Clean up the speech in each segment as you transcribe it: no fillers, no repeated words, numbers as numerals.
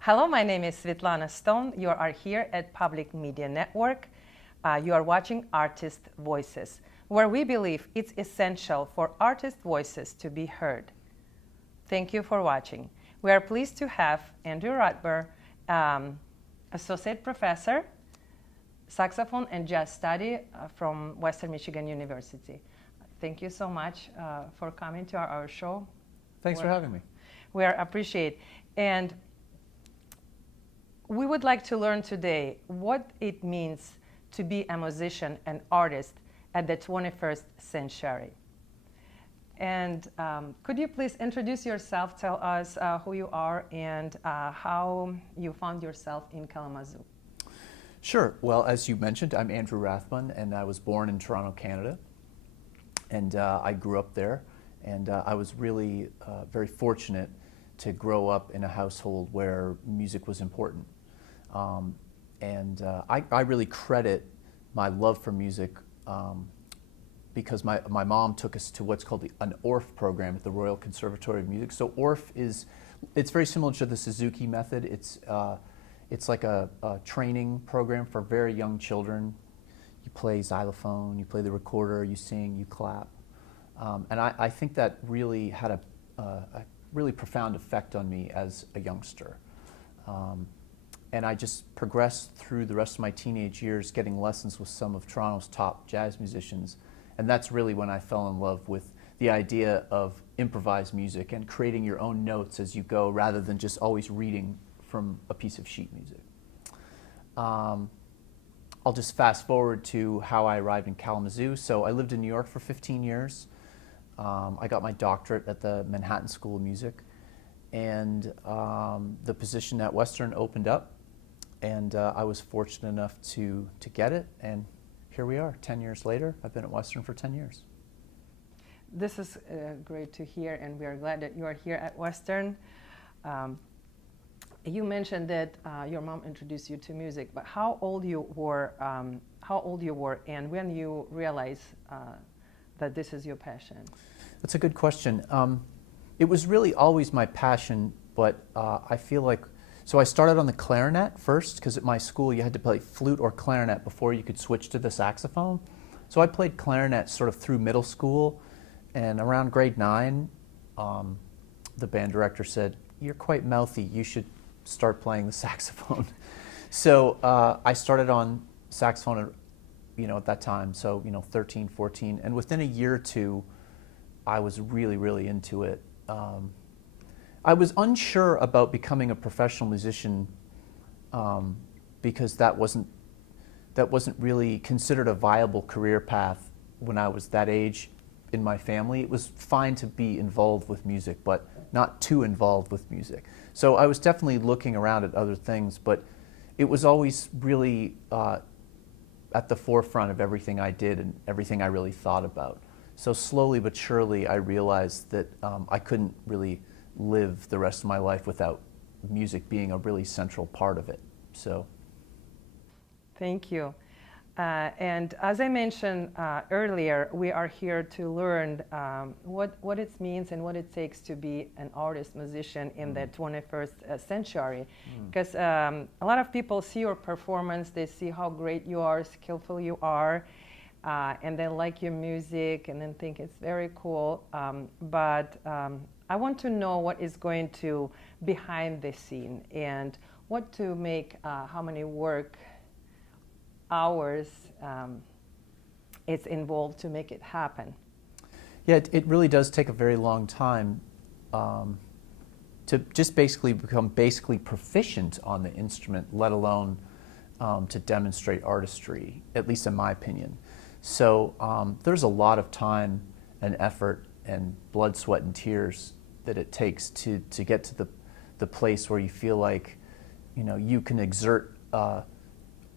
Hello, my name is Svetlana Stone. You are here at Public Media Network. You are watching Artist Voices, where we believe it's essential for artist voices to be heard. Thank you for watching. We are pleased to have Andrew Rathbun, Associate Professor, Saxophone and Jazz Study from Western Michigan University. Thank you so much for coming to our show. Thanks for having me. We appreciate. And we would like to learn today what it means to be a musician and artist at the 21st century. And could you please introduce yourself, tell us who you are and how you found yourself in Kalamazoo? Sure. Well, as you mentioned, I'm Andrew Rathbun, and I was born in Toronto, Canada. And I grew up there, and I was really very fortunate to grow up in a household where music was important. I really credit my love for music because my mom took us to what's called an ORF program at the Royal Conservatory of Music. So ORF it's very similar to the Suzuki method. It's like a training program for very young children. You play xylophone, you play the recorder, you sing, you clap. And I think that really had a really profound effect on me as a youngster. And I just progressed through the rest of my teenage years getting lessons with some of Toronto's top jazz musicians. And that's really when I fell in love with the idea of improvised music and creating your own notes as you go rather than just always reading from a piece of sheet music. I'll just fast forward to how I arrived in Kalamazoo. So I lived in New York for 15 years. I got my doctorate at the Manhattan School of Music. And the position at Western opened up. And I was fortunate enough to get it, and here we are, 10 years later. I've been at Western for 10 years. This is great to hear, and we are glad that you are here at Western. You mentioned that your mom introduced you to music, but how old you were, and when you realized that this is your passion? That's a good question. It was really always my passion, but I feel like so I started on the clarinet first, because at my school you had to play flute or clarinet before you could switch to the saxophone. So I played clarinet sort of through middle school, and around grade 9, the band director said, "You're quite mouthy, you should start playing the saxophone." So I started on saxophone, at that time, so 13, 14, and within a year or two, I was really, really into it. I was unsure about becoming a professional musician because that wasn't really considered a viable career path when I was that age in my family. It was fine to be involved with music, but not too involved with music. So I was definitely looking around at other things, but it was always really at the forefront of everything I did and everything I really thought about. So slowly but surely I realized that I couldn't really live the rest of my life without music being a really central part of it. So, thank you. And as I mentioned earlier, we are here to learn what it means and what it takes to be an artist musician in the 21st century. Because a lot of people see your performance, they see how great you are, skillful you are, and they like your music and then think it's very cool. But I want to know what is going to behind the scene and what to make, how many work hours it's involved to make it happen. Yeah, it really does take a very long time to just become proficient on the instrument, let alone to demonstrate artistry, at least in my opinion. So there's a lot of time and effort and blood, sweat, and tears that it takes to get to the place where you feel like, you can exert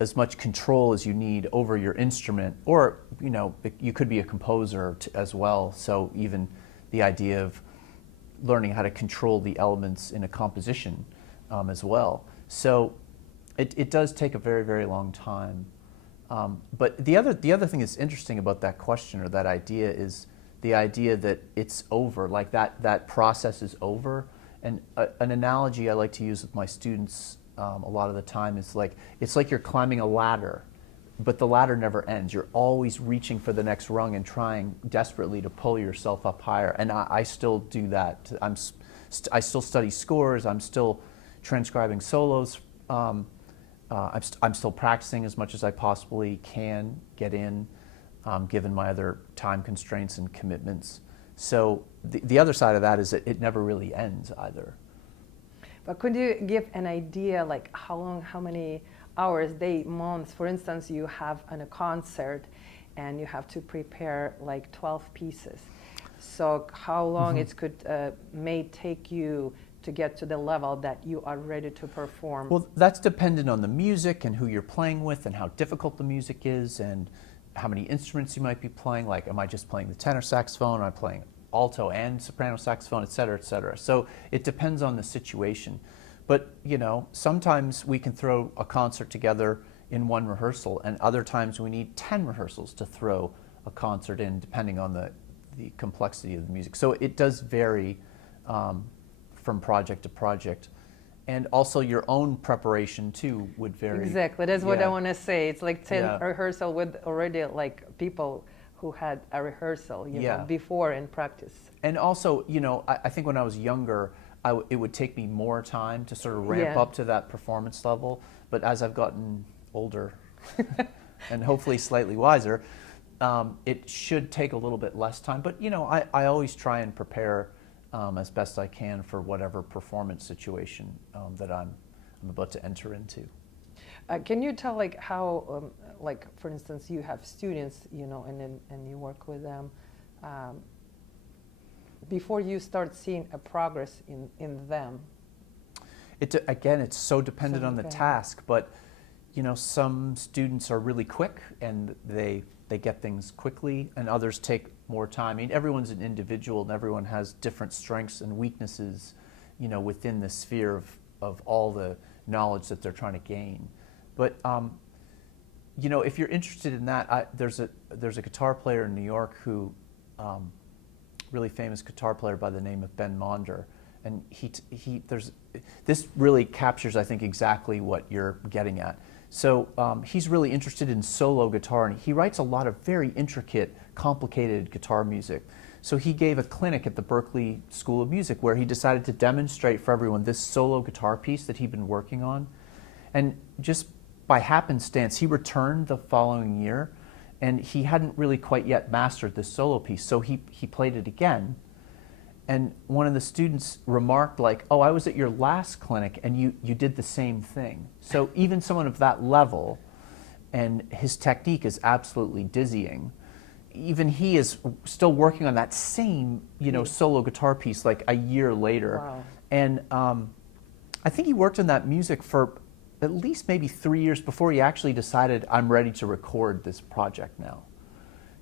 as much control as you need over your instrument, or you could be a composer as well. So even the idea of learning how to control the elements in a composition as well. So it does take a very, very long time. But the other thing that's interesting about that question or that idea is the idea that it's over, like that process is over. And an analogy I like to use with my students a lot of the time is it's like you're climbing a ladder, but the ladder never ends. You're always reaching for the next rung and trying desperately to pull yourself up higher. And I still do that. I still study scores. I'm still transcribing solos. I'm still practicing as much as I possibly can get in, given my other time constraints and commitments. So the other side of that is that it never really ends either. But could you give an idea, like how long, how many hours, day, months? For instance, you have a concert and you have to prepare like 12 pieces. So how long it may take you to get to the level that you are ready to perform? Well, that's dependent on the music and who you're playing with and how difficult the music is and how many instruments you might be playing. Like, am I just playing the tenor saxophone? Am I playing alto and soprano saxophone, et cetera, et cetera. So it depends on the situation. But, sometimes we can throw a concert together in one rehearsal, and other times we need 10 rehearsals to throw a concert in, depending on the complexity of the music. So it does vary from project to project. And also your own preparation too would vary. Exactly, that's what I want to say. It's like 10 rehearsal with already like people who had a rehearsal, before in practice. And also, I think when I was younger, it would take me more time to sort of ramp up to that performance level. But as I've gotten older and hopefully slightly wiser, it should take a little bit less time. But, I always try and prepare as best I can for whatever performance situation that I'm about to enter into. Can you tell like how, like for instance, you have students, and you work with them, before you start seeing a progress in them? Again, it's so dependent on the task, but some students are really quick and they get things quickly, and others take more time. I mean, everyone's an individual and everyone has different strengths and weaknesses, within the sphere of all the knowledge that they're trying to gain. But if you're interested in that, there's a guitar player in New York who, really famous guitar player by the name of Ben Monder, and this really captures, I think, exactly what you're getting at. So he's really interested in solo guitar, and he writes a lot of very intricate, complicated guitar music. So he gave a clinic at the Berklee School of Music where he decided to demonstrate for everyone this solo guitar piece that he'd been working on. And just by happenstance, he returned the following year, and he hadn't really quite yet mastered this solo piece. So he played it again. And one of the students remarked like, "Oh, I was at your last clinic and you did the same thing." So even someone of that level, and his technique is absolutely dizzying, even he is still working on that same, solo guitar piece like a year later. Wow. And I think he worked on that music for at least maybe 3 years before he actually decided, I'm ready to record this project now.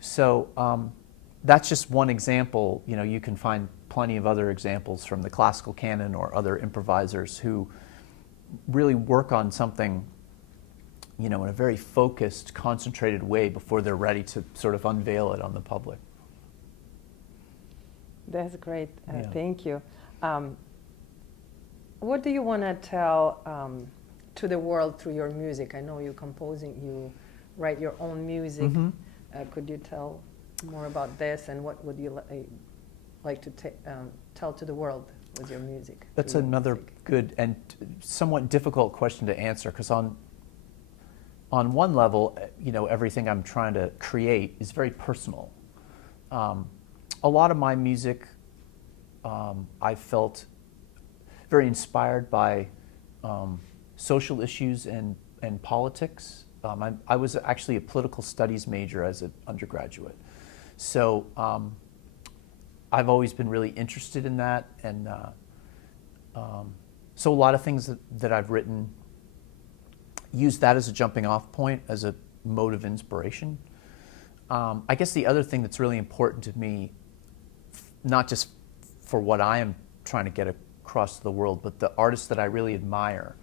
So that's just one example. You can find plenty of other examples from the classical canon or other improvisers who really work on something, in a very focused, concentrated way before they're ready to sort of unveil it on the public. That's great. Thank you. What do you want to tell to the world through your music? I know you're composing, you write your own music. Could you tell more about this, and what would you like to tell to the world with your music? That's another good and somewhat difficult question to answer, because on one level, everything I'm trying to create is very personal. A lot of my music, I felt very inspired by social issues and politics. I was actually a political studies major as an undergraduate. So I've always been really interested in that, and So a lot of things that I've written, use that as a jumping off point, as a mode of inspiration. I guess the other thing that's really important to me, not just for what I am trying to get across to the world, but the artists that I really admire.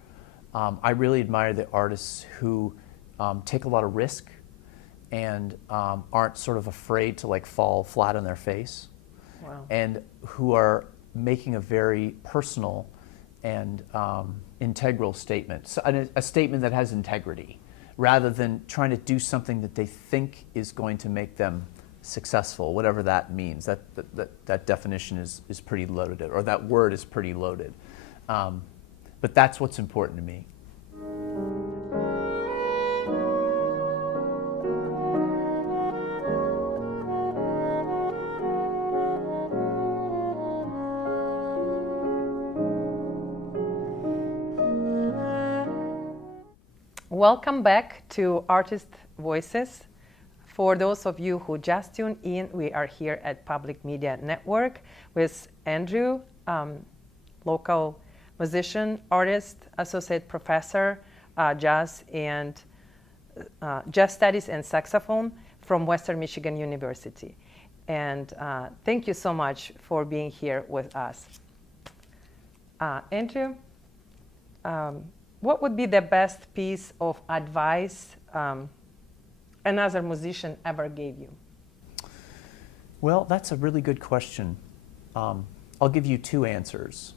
I really admire the artists who take a lot of risk and aren't sort of afraid to like fall flat on their face. Wow. And who are making a very personal and integral statement, so a statement that has integrity, rather than trying to do something that they think is going to make them successful, whatever that means. That definition is pretty loaded, or that word is pretty loaded. But that's what's important to me. Welcome back to Artist Voices. For those of you who just tuned in, we are here at Public Media Network with Andrew, local musician, artist, associate professor, jazz studies and saxophone from Western Michigan University. And thank you so much for being here with us. Andrew, what would be the best piece of advice another musician ever gave you? Well, that's a really good question. I'll give you two answers.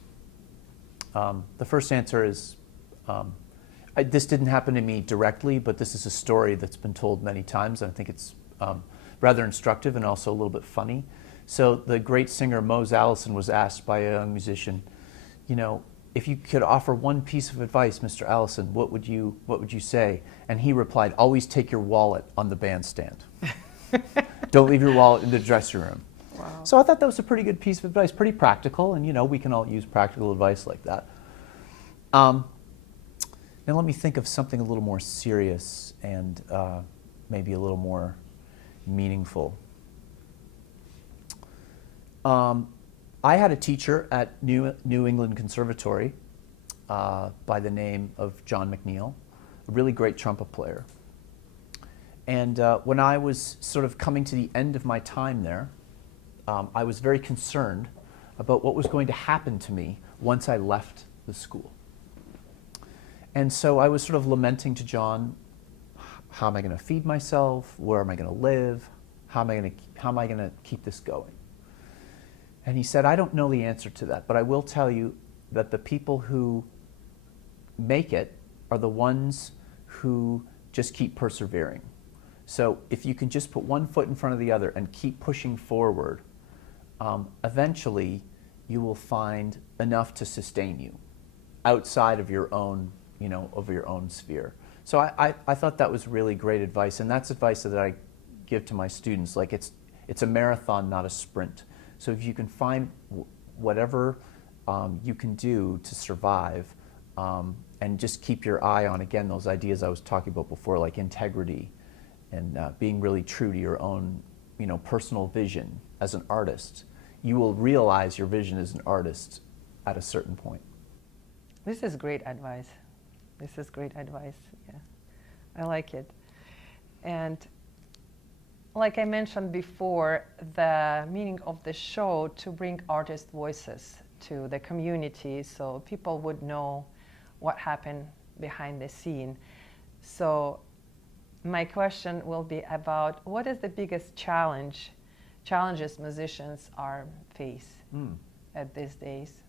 The first answer is, this didn't happen to me directly, but this is a story that's been told many times, and I think it's rather instructive and also a little bit funny. So the great singer Mose Allison was asked by a young musician, you know, if you could offer one piece of advice, Mr. Allison, what would you say? And he replied, always take your wallet on the bandstand. Don't leave your wallet in the dressing room. Wow. So I thought that was a pretty good piece of advice, pretty practical, and you know, we can all use practical advice like that. Now let me think of something a little more serious and maybe a little more meaningful. I had a teacher at New England Conservatory by the name of John McNeil, a really great trumpet player. And when I was sort of coming to the end of my time there, I was very concerned about what was going to happen to me once I left the school. And so I was sort of lamenting to John, how am I going to feed myself? Where am I going to live? How am I going to keep this going? And he said, I don't know the answer to that, but I will tell you that the people who make it are the ones who just keep persevering. So if you can just put one foot in front of the other and keep pushing forward, eventually you will find enough to sustain you outside of your own, you know, of your own sphere. So I thought that was really great advice, and that's advice that I give to my students. Like it's a marathon, not a sprint. So if you can find whatever you can do to survive, and just keep your eye on, again, those ideas I was talking about before, like integrity and being really true to your own, you know, personal vision as an artist, you will realize your vision as an artist at a certain point. This is great advice. This is great advice. Yeah, I like it. And like I mentioned before, the meaning of the show to bring artist voices to the community so people would know what happened behind the scene. So my question will be about what is the biggest challenges musicians are face at these days?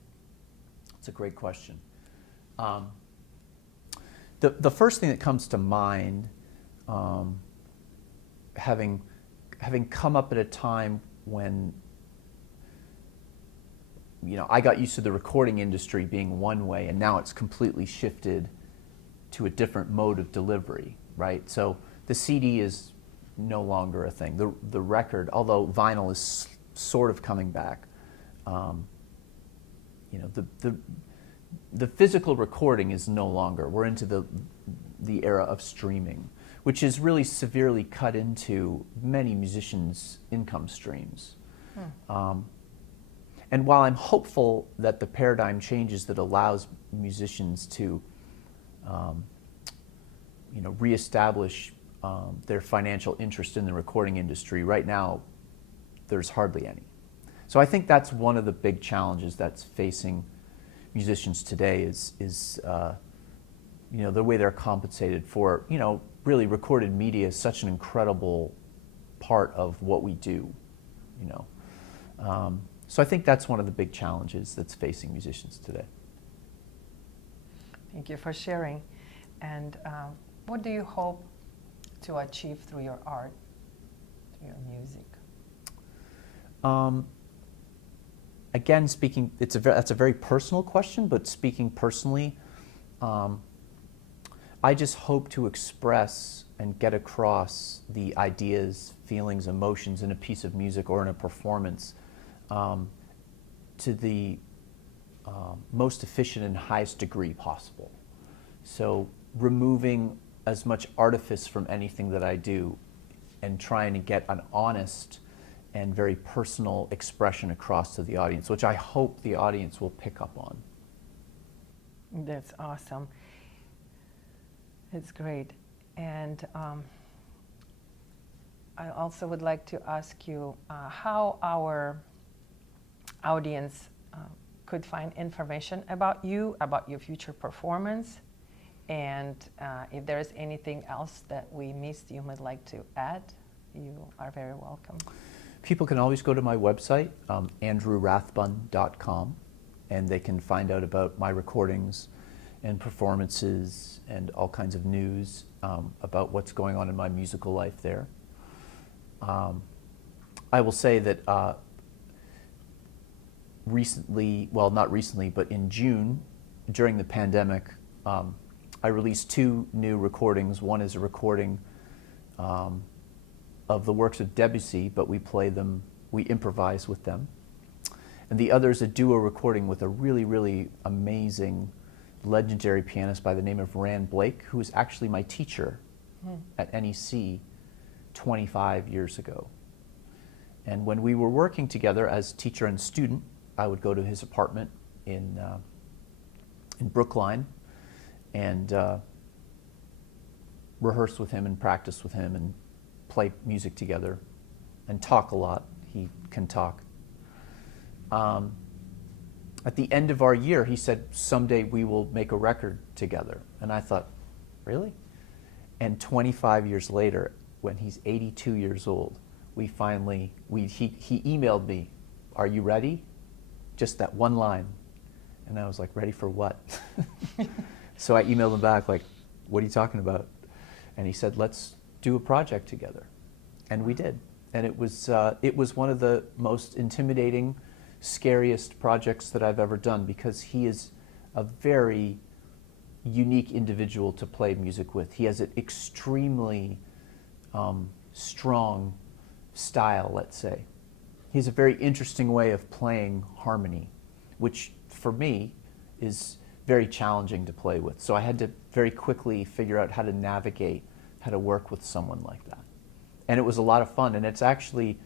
That's a great question. The first thing that comes to mind, having come up at a time when, you know, I got used to the recording industry being one way, and now it's completely shifted to a different mode of delivery, right? So the CD is no longer a thing. The record, although vinyl is sort of coming back, you know, the physical recording is no longer. We're into the era of streaming, which has really severely cut into many musicians' income streams. And while I'm hopeful that the paradigm changes that allows musicians to reestablish their financial interest in the recording industry, right now there's hardly any. So I think that's one of the big challenges that's facing musicians today is the way they're compensated for, really recorded media is such an incredible part of what we do, So I think that's one of the big challenges that's facing musicians today. Thank you for sharing. And what do you hope to achieve through your art, through your music? Again, speaking, that's a very personal question, but speaking personally, I just hope to express and get across the ideas, feelings, emotions in a piece of music or in a performance to the most efficient and highest degree possible. So removing as much artifice from anything that I do and trying to get an honest and very personal expression across to the audience, which I hope the audience will pick up on. That's awesome. It's great. And I also would like to ask you how our audience could find information about you, about your future performance, and if there is anything else that we missed you would like to add, you are very welcome. People can always go to my website, andrewrathbun.com, and they can find out about my recordings and performances and all kinds of news about what's going on in my musical life there. I will say that recently, well, not recently, but in June, during the pandemic, I released 2 new recordings. One is a recording of the works of Debussy, but we improvise with them. And the other is a duo recording with a really, really amazing, legendary pianist by the name of Rand Blake, who was actually my teacher at NEC 25 years ago. And when we were working together as teacher and student, I would go to his apartment in Brookline and rehearse with him and practice with him and play music together and talk a lot. He can talk. At the end of our year, he said, someday we will make a record together. And I thought, really? And 25 years later, when he's 82 years old, he emailed me, are you ready? Just that one line. And I was like, ready for what? So I emailed him back like, what are you talking about? And he said, let's do a project together. And we did. And it was one of the most intimidating, scariest projects that I've ever done, because he is a very unique individual to play music with. He has an extremely strong style, let's say. He has a very interesting way of playing harmony, which for me is very challenging to play with. So I had to very quickly figure out how to navigate, how to work with someone like that. And it was a lot of fun, and it's actually,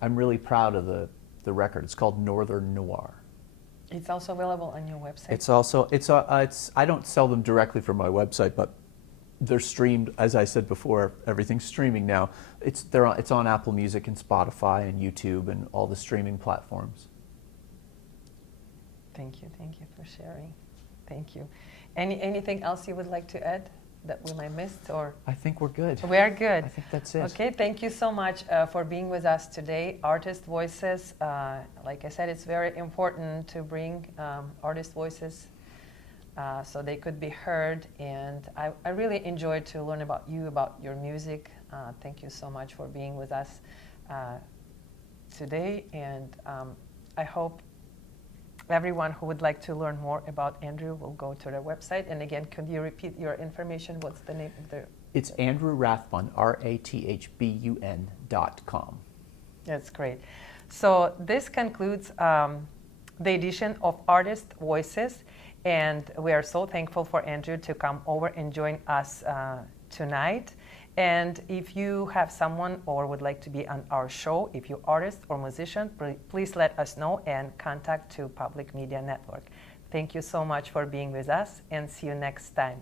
I'm really proud of the record. It's called Northern Noir. It's also available on your website. It's I don't sell them directly from my website, but they're streamed, as I said before, everything's streaming now. It's on Apple Music and Spotify and YouTube and all the streaming platforms. Thank you for sharing. Thank you. Anything else you would like to add that we might miss, or? I think we're good. We are good. I think that's it. Okay, thank you so much for being with us today. Artist voices, like I said, it's very important to bring artist voices so they could be heard. And I really enjoyed to learn about you, about your music. Thank you so much for being with us today. And I hope everyone who would like to learn more about Andrew will go to their website. And again, could you repeat your information? What's the name of the? It's Andrew Rathbun, RATHBUN.com. That's great. So this concludes the edition of Artist Voices. And we are so thankful for Andrew to come over and join us tonight. And if you have someone or would like to be on our show, if you're artist or musician, please let us know and contact to Public Media Network. Thank you so much for being with us, and see you next time.